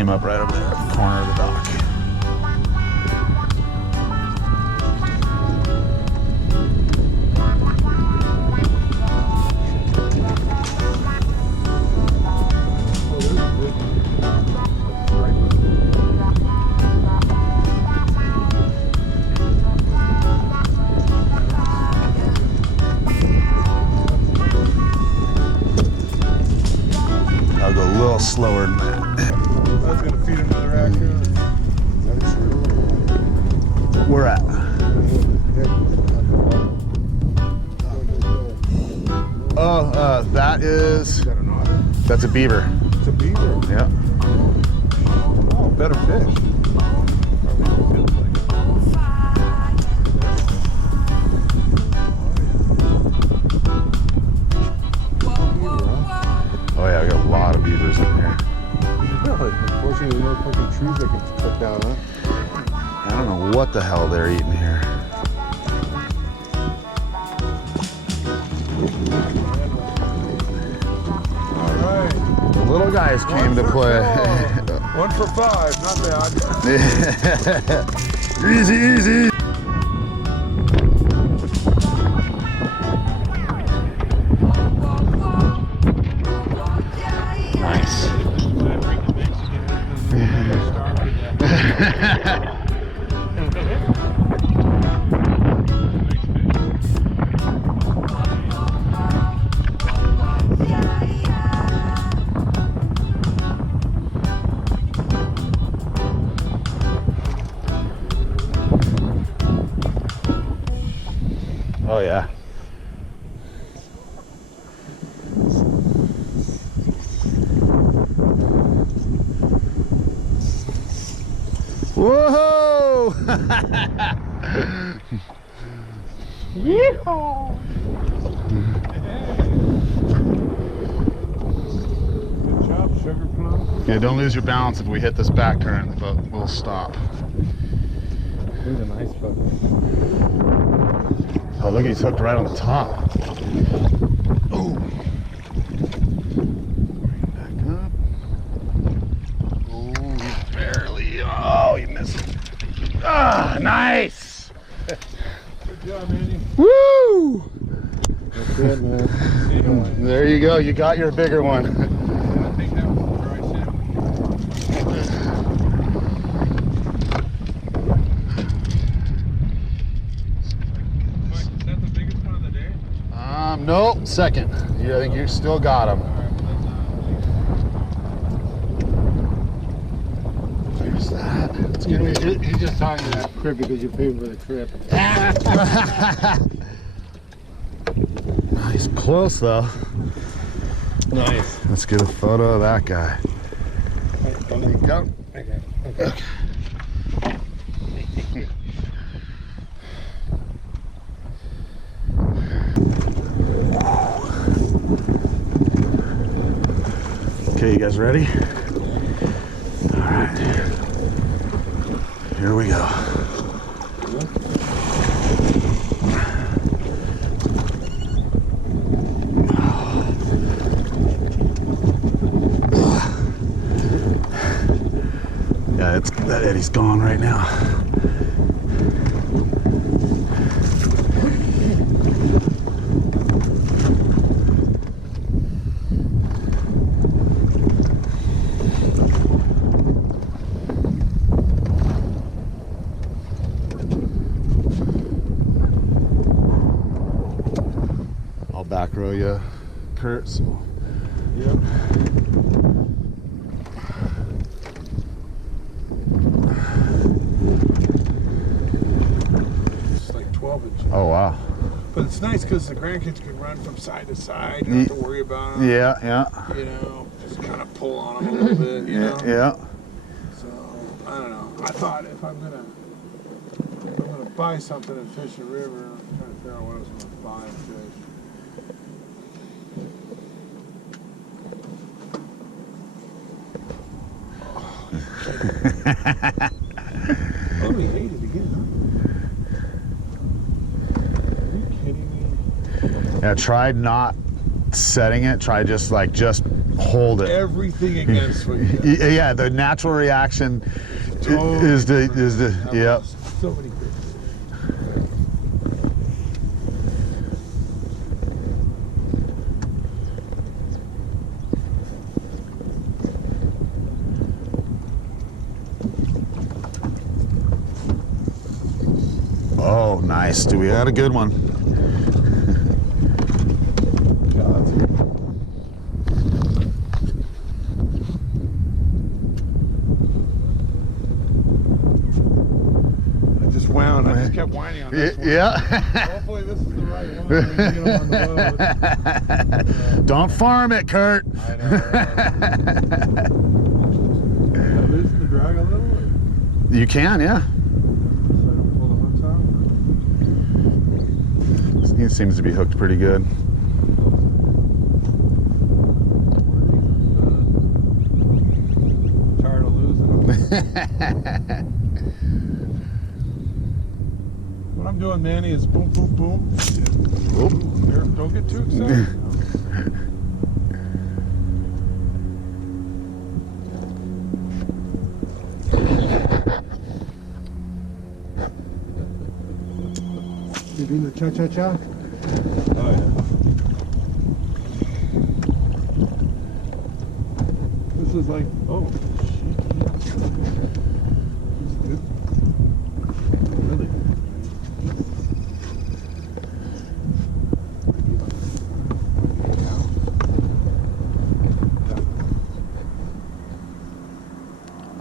came up right over there at the corner of the dock. I'll go a little slower than that. I was gonna feed another raccoon. We're at. Oh, that's a beaver. It's a beaver. Yeah. Oh, better fish. Oh yeah, we got a lot of beavers in here. Really? Unfortunately, there's no fucking trees they can cut down, huh? I don't know what the hell they're eating here. All right. The little guys came to play. 1 for 5, not bad. Easy, easy. Nice. Oh yeah. Whoa! Yeehaw! Good job, sugar plum. Yeah, don't lose your balance if we hit this back current, but we'll stop. He's a nice fucker. Oh, look, he's hooked right on the top. Oh. Back up. Oh, he's barely. Oh, you missed it. Ah, nice. Good job, Manny. Woo! That's it, man. There you go. You got your bigger one. I think that was the dry Mike, is that the biggest one of the day? Nope, second. I think you still got him. There's that. It's gonna be. He's just talking to that crib because you paid for the trip. He's close though. Nice. Let's get a photo of that guy. There you go. Okay. Okay, you guys ready? All right. Here we go. Yeah, that eddy's gone right now. I'll back row you, Kurt. So. Yep. It's like 12 inches. Oh wow. But it's nice because the grandkids can run from side to side. You don't have to worry about them. Yeah, yeah. You know, just kind of pull on them a little bit. You know. Yeah. So I don't know. I thought if I'm gonna buy something and fish a river, I'm trying to figure out what I was gonna buy and fish. Oh, he ate it again, huh? Are you kidding me? Yeah, try not setting it. Try just hold it. Everything against what you do. Yeah, the natural reaction Totally is the different. yep. So many fish. Oh, nice. Dude, we had a good one. I just kept whining on this one. Yeah. Hopefully this is the right one. We're gonna get him on the boat. Don't farm it, Kurt. I know. Can I loosen the drag a little? Or? You can, yeah. So I don't pull the hooks out? He seems to be hooked pretty good. Tired of losing them. What I'm doing, Manny, is boom, boom, boom. Oop. Here, don't get too excited. You doing the cha-cha-cha? Oh, yeah. This is like, oh, shit. This is good. Really good.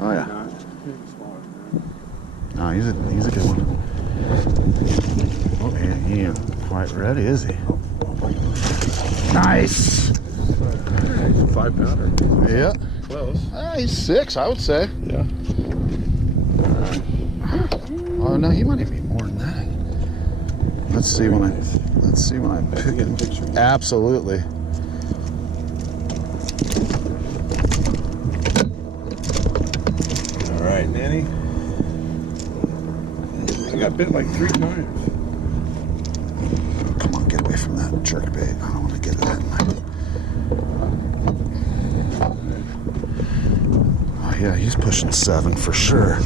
Oh yeah. No, he's a good one. Oh yeah, he ain't quite ready, is he? Nice. 5 pounder. Yeah. Close. He's 6, I would say. Yeah. Oh no, he might even be more than that. Let's see when I pick him. Absolutely. All right, Manny. I got bit like 3 times. Come on, get away from that jerk bait. I don't want to get it in. Oh yeah, he's pushing 7 for sure.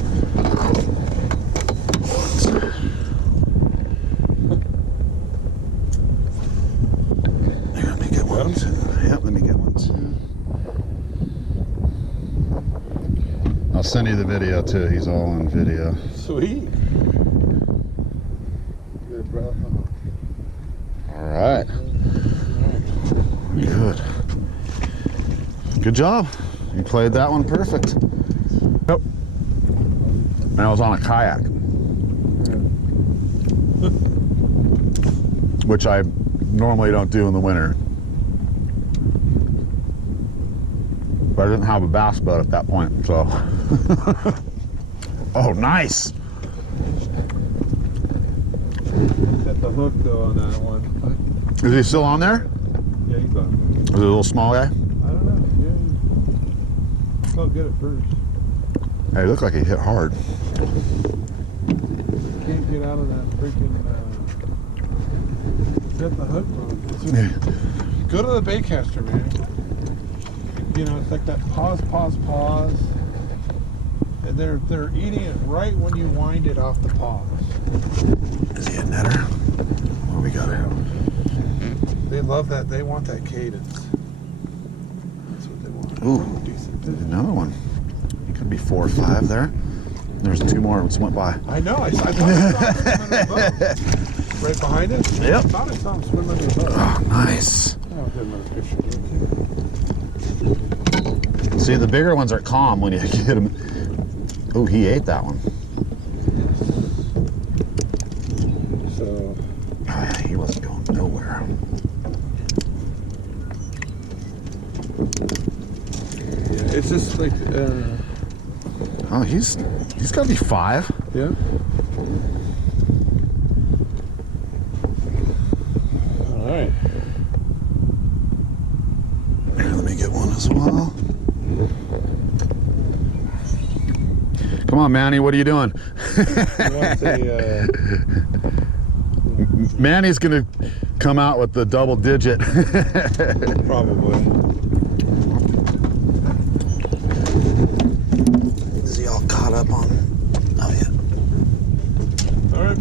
Here, let me get one too. Yep, let me get one too. I'll send you the video too. He's all on video. Sweet. Good, bro. All right. Good. Good job. You played that one perfect. Yep. And I was on a kayak, which I normally don't do in the winter. But I didn't have a bass boat at that point, so. Oh, nice. Set the hook though on that one. Is he still on there? Yeah, he's on. Is it a little small guy? I don't know. Yeah. Felt good at first. Hey, it looked like he hit hard. Can't get out of that freaking. Set the hook, bro. Go to the baitcaster, man. You know, it's like that pause, pause, pause. And they're eating it right when you wind it off the pause. Is he a netter? What do we got here? They love that. They want that cadence. That's what they want. Ooh, Decent. another one. He could be 4 or 5 there. There's 2 more that went by. I know. I thought I saw him in the boat. Right behind it? Yep. I thought I saw him swim under the boat. Oh, nice. Oh, good another picture. See, the bigger ones are calm when you get them. Oh, he ate that one. So. Oh, yeah, he wasn't going nowhere. Yeah, it's just like. Oh, he's got to be 5. Yeah. All right. Here, let me get one as well. Come on, Manny, what are you doing? Manny's gonna come out with the double digit. Probably.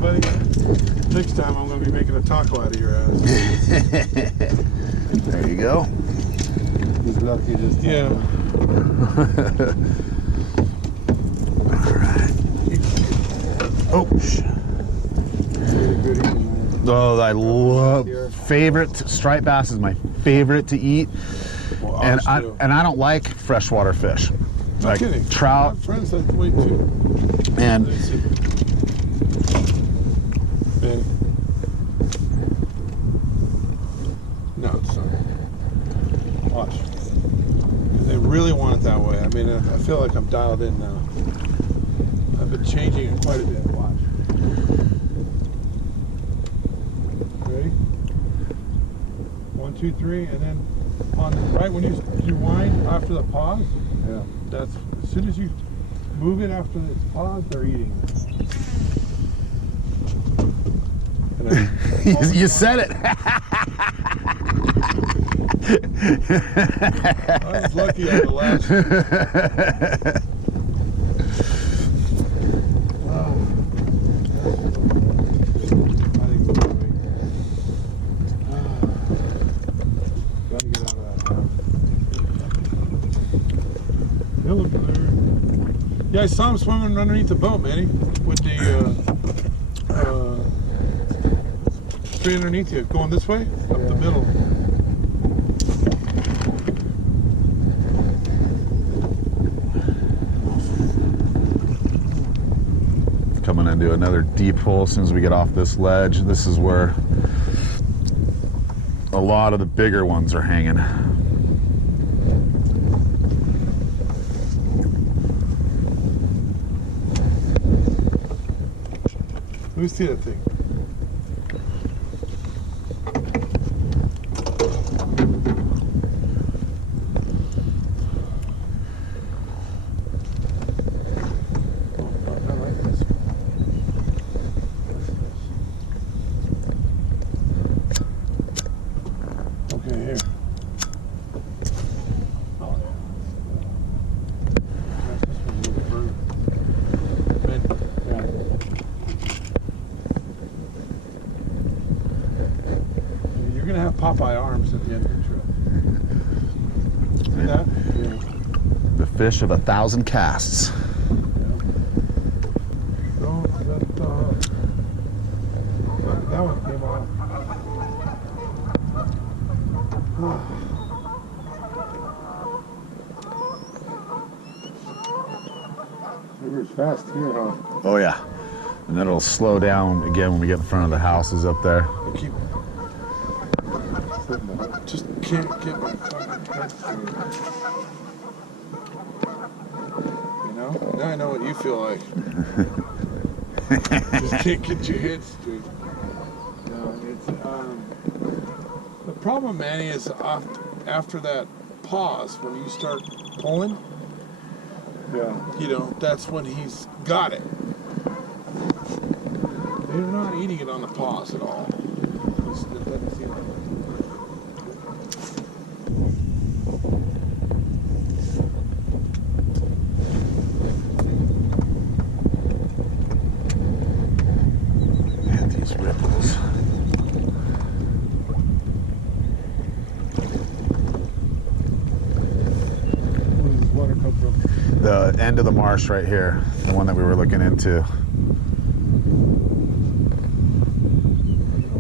buddy. Next time I'm going to be making a taco out of your ass. There you go. He's lucky this time. Yeah. All right. Oh, Really good eating, man. oh, I love favorite striped bass is my favorite to eat, Well, and ours too. I don't like freshwater fish, No like kidding. trout My friends like the way too. and. Let's see. Manny. No, it's not. Watch. They really want it that way. I mean, I feel like I'm dialed in now. I've been changing it quite a bit. Watch. Ready? 1, 2, 3, and then on right when you wind after the pause. Yeah. That's as soon as you move it after it's paused, they're eating. And You said it. I was lucky on the last one. I think we're going. Gotta get out of that house. He'll look there. Yeah, I saw him swimming underneath the boat, Manny, with the straight underneath you, going this way, up the middle. Coming into another deep hole as soon as we get off this ledge. This is where a lot of the bigger ones are hanging. Let me see that thing. I like this. Okay, here. Oh, yeah. This one's a little further. Man, yeah. You're gonna have Popeye arms at the end of the trip. See that? Yeah. The fish of 1,000 casts. No, that one came off. River's fast here, huh? Oh yeah. And then it'll slow down again when we get in front of the houses up there. I keep, just can't get my fucking head straight. You know? Now I know what you feel like. Just can't get your head straight. No, it's the problem, Manny, is after that pause when you start pulling. Yeah. You know, that's when he's got it. They're not eating it on the pause at all. It doesn't seem like Man, these ripples. Where does this water come from? The end of the marsh right here, the one that we were looking into.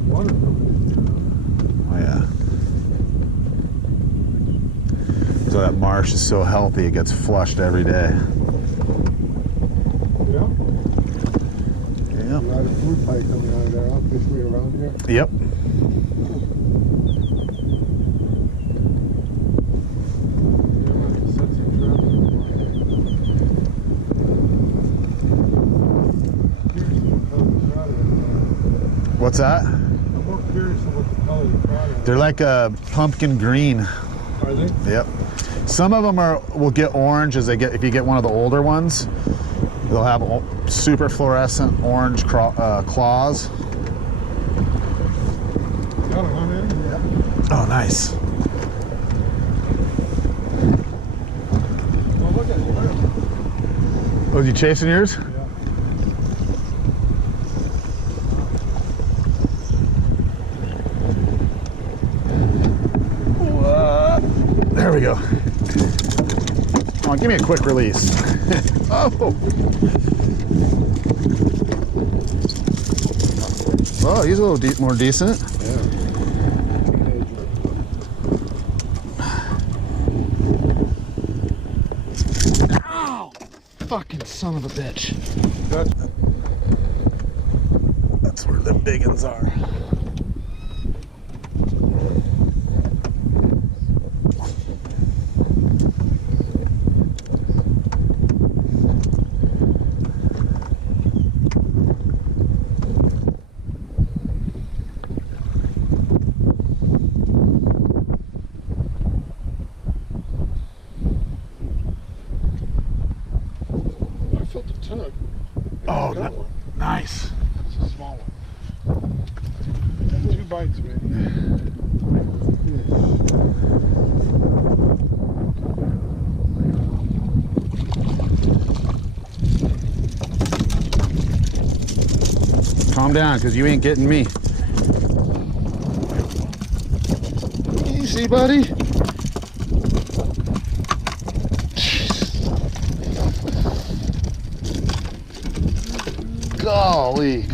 Water coming Oh yeah. So that marsh is so healthy, it gets flushed every day. in. Yeah. A Yep. lot of food pie coming out of there, huh? Fish way around here. Yep. Yeah, we'll have to set some traps. What's that? I'm more curious on what the color of the trout is. They're like a pumpkin green. Are they? Yep. Some of them will get orange as they get, if you get one of the older ones, they'll have super fluorescent orange claws. Got them, huh, man? Yeah. Oh, nice. Well, look at it. Was you chasing yours? Yeah. we go. Come on, give me a quick release. Oh! Oh, he's a little more decent. Yeah. Teenager. Ow! Fucking son of a bitch. That's where the big ones are. I felt a tug. Oh, Got one. nice. It's a small one. 2 bites, man. Calm down, because you ain't getting me. Easy, buddy. Golly.